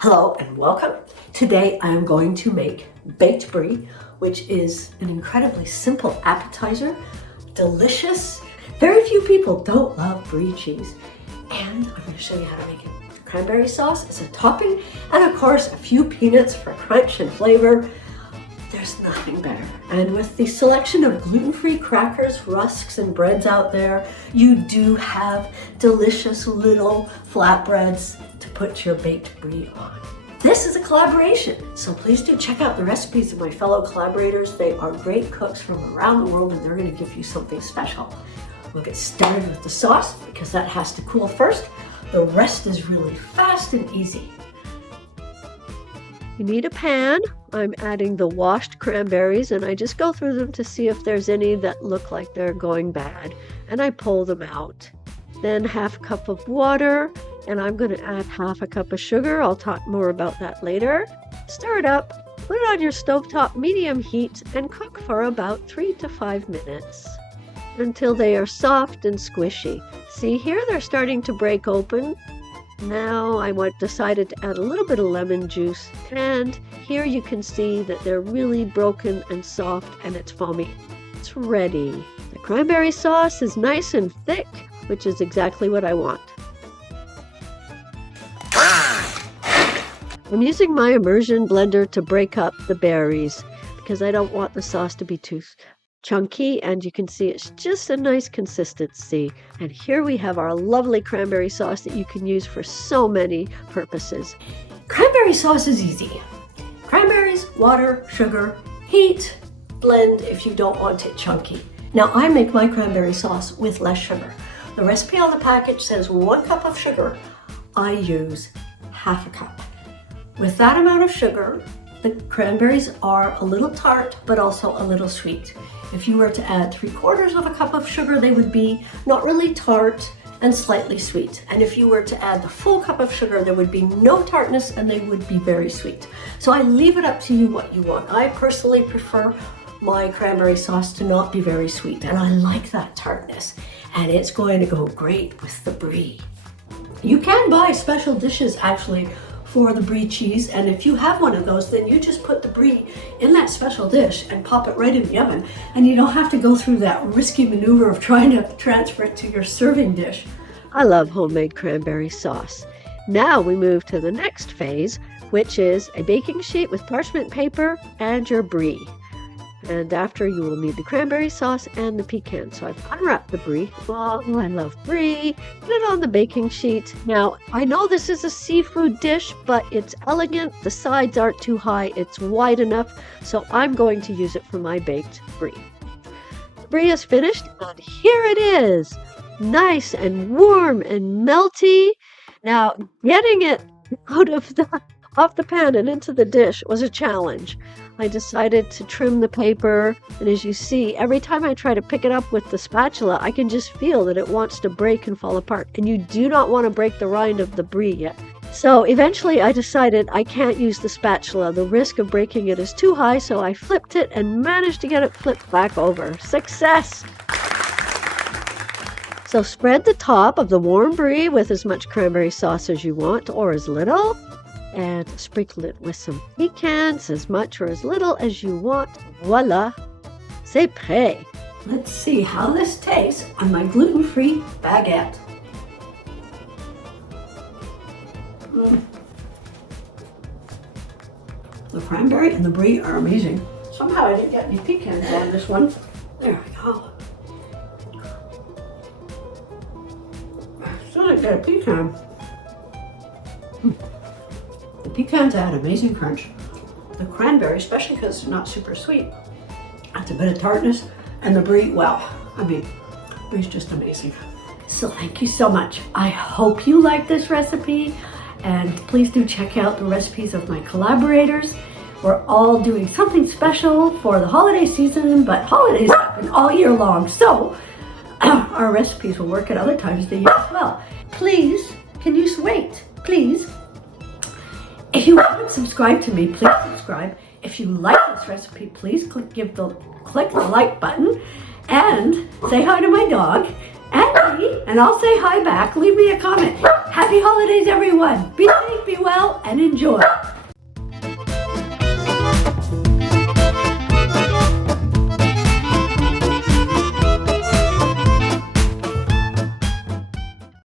Hello and welcome. Today I am going to make baked brie, which is an incredibly simple appetizer, delicious. Very few people don't love brie cheese, and I'm going to show you how to make it. Cranberry sauce as a topping, and of course a few peanuts for crunch and flavor. There's nothing better. And with the selection of gluten-free crackers, rusks, and breads out there, you do have delicious little flatbreads to put your baked brie on. This is a collaboration, so please do check out the recipes of my fellow collaborators. They are great cooks from around the world and they're going to give you something special. We'll get started with the sauce because that has to cool first. The rest is really fast and easy. You need a pan. I'm adding the washed cranberries and I just go through them to see if there's any that look like they're going bad, and I pull them out. Then half a cup of water, and I'm going to add half a cup of sugar. I'll talk more about that later. Stir it up, put it on your stovetop medium heat, and cook for about 3 to 5 minutes until they are soft and squishy. See here, they're starting to break open. Now I decided to add a little bit of lemon juice, and here you can see that they're really broken and soft and it's foamy. It's ready. The cranberry sauce is nice and thick, which is exactly what I want. I'm using my immersion blender to break up the berries because I don't want the sauce to be too chunky, and you can see it's just a nice consistency. And here we have our lovely cranberry sauce that you can use for so many purposes. Cranberry sauce is easy. Cranberries, water, sugar, heat, blend if you don't want it chunky. Now I make my cranberry sauce with less sugar. The recipe on the package says 1 cup of sugar. I use half a cup. With that amount of sugar, the cranberries are a little tart, but also a little sweet. If you were to add 3/4 of a cup of sugar, they would be not really tart and slightly sweet. And if you were to add the full cup of sugar, there would be no tartness and they would be very sweet. So I leave it up to you what you want. I personally prefer my cranberry sauce to not be very sweet, and I like that tartness. And it's going to go great with the brie. You can buy special dishes actually for the brie cheese, and if you have one of those, then you just put the brie in that special dish and pop it right in the oven, and you don't have to go through that risky maneuver of trying to transfer it to your serving dish. I love homemade cranberry sauce. Now we move to the next phase, which is a baking sheet with parchment paper and your brie. And after, you will need the cranberry sauce and the pecans. So I've unwrapped the brie. Oh, I love brie. Put it on the baking sheet. Now, I know this is a seafood dish, but it's elegant. The sides aren't too high. It's wide enough. So I'm going to use it for my baked brie. The brie is finished, and here it is. Nice and warm and melty. Now, getting it out of off the pan and into the dish was a challenge. I decided to trim the paper, and as you see, every time I try to pick it up with the spatula, I can just feel that it wants to break and fall apart, and you do not want to break the rind of the brie yet. So eventually I decided I can't use the spatula. The risk of breaking it is too high, so I flipped it and managed to get it flipped back over. Success! So spread the top of the warm brie with as much cranberry sauce as you want, or as little, and sprinkle it with some pecans, as much or as little as you want. Voila, c'est prêt. Let's see how this tastes on my gluten-free baguette. The cranberry and the brie are amazing. Somehow I didn't get any pecans on this one. There we go. Still didn't get a pecan. The pecans add amazing crunch. The cranberry, especially because it's not super sweet, adds a bit of tartness, and the brie, well, I mean, brie's just amazing. So thank you so much. I hope you like this recipe, and please do check out the recipes of my collaborators. We're all doing something special for the holiday season, but holidays happen all year long, so our recipes will work at other times of the year as well. Please, can you wait? Please. If you haven't subscribed to me, please subscribe. If you like this recipe, please click the like button and say hi to my dog and me, and I'll say hi back. Leave me a comment. Happy holidays, everyone. Be safe, be well, and enjoy.